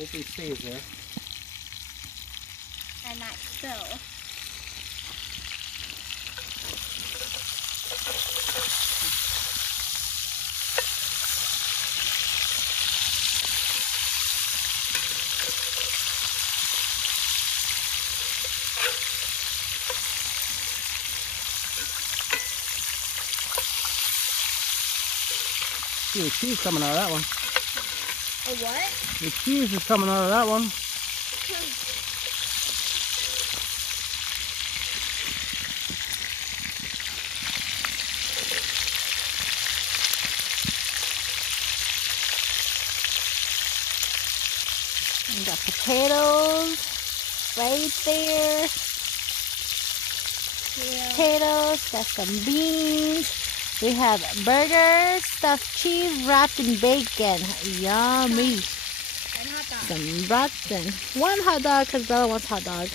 Hope he stays there. And not spill. See the cheese coming out of that one. A what? The cheese is coming out of that one. We got potatoes right there. Yeah. Potatoes, got some beans. We have burgers, stuffed cheese wrapped in bacon. Yummy. And hot dog. Some rotten. One hot dog because Bella wants hot dog.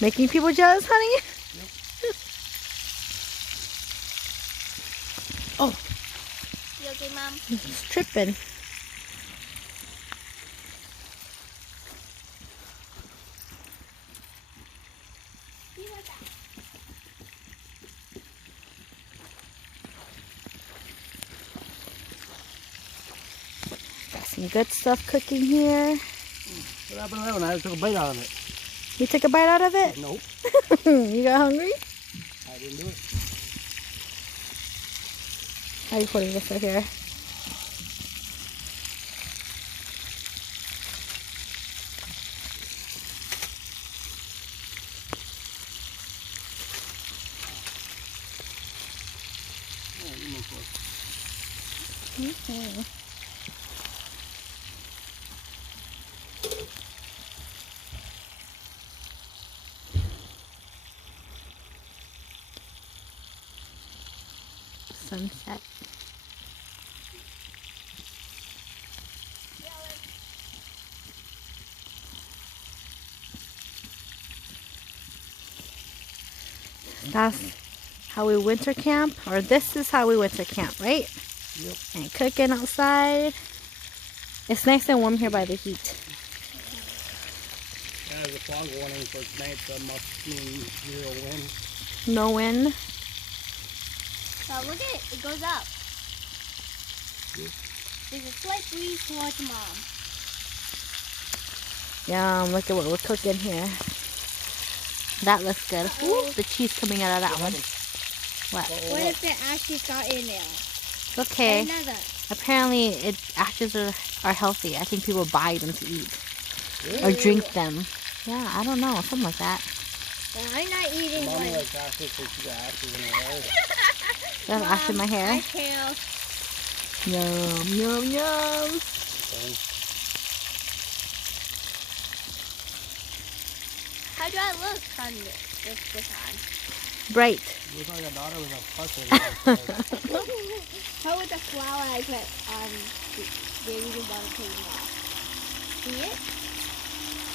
Making people jealous, honey? Oh, You okay, Mom? he's tripping. Got some good stuff cooking here. What happened to that one? I took a bite out of it. You took a bite out of it? Nope. You got hungry? I didn't do it. How are you putting this right here? Oh, you move forward. Mm-hmm. Sunset. That's how we winter camp, or this is how we winter camp, right? Yep. And cooking outside. It's nice and warm here by the heat. There's a fog warning for tonight, so it must mean 0 wind. No wind. Oh, look at it. It goes up. Yep. There's a slight breeze towards Mom. Yum, look at what we're cooking here. That looks good. Ooh, the cheese coming out of that one. What? What if the ashes got in there? It's okay. Another. Apparently, ashes are healthy. I think people buy them to eat or Really? drink them. Yeah, I don't know, something like that. But I'm not eating Mommy one. likes ashes, so she got ashes in her hair. You have ash in my hair. My tail. Yum, yum, yum. Okay. How do I look on this on? Bright. You look like a daughter with a fuss in her hair. How would the flour I put on baby butter came off? See it?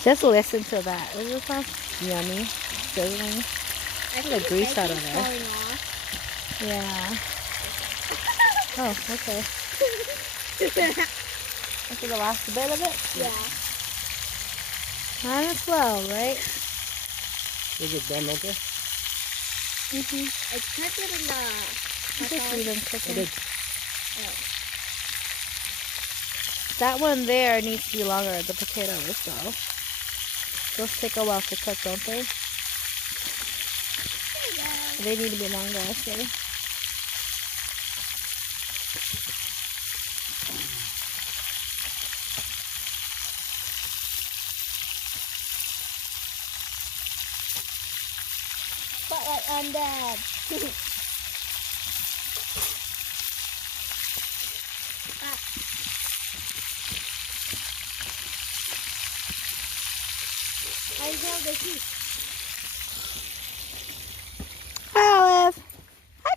Just listen to that. Is it sound yummy? Sizzling. I Look at the grease out of it's there. falling off. Yeah. Oh, okay. This is the last bit of it? Yeah. Might as well, right? They get done, don't they? I cut it in the. Just leave them cooking. They did. That one there needs to be longer, the potatoes, though. Those take a while to cook, don't they? They need to be longer, I say. Spotlight on Dad. I know the heat. Hi, Olive. Hi,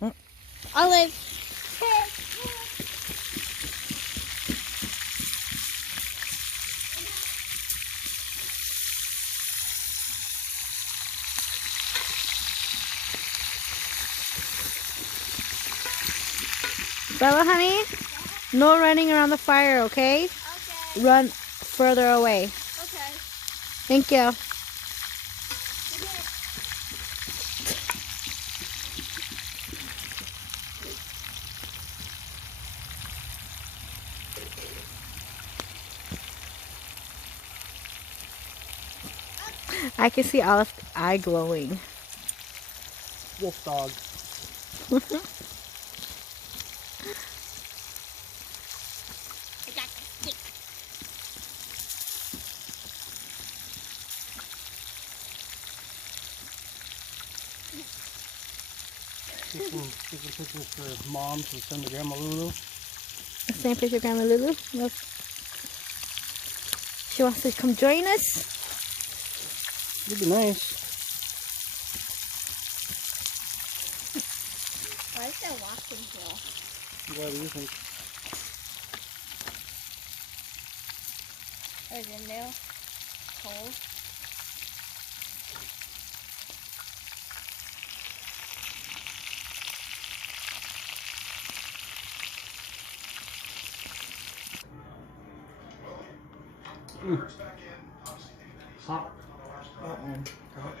girl. Olive. Bella, honey. No running around the fire, okay? Okay. Run further away. Okay. Thank you. Okay. I can see Olive's eye glowing. Wolf dog. I got the stick. Taking pictures for mom to send to Grandma Lulu. Same picture, Grandma Lulu. Look. She wants to come join us. It'd be nice. Why is there walking hill? What do you think? Or is it there? Cold? Hot. Uh-oh. Hot.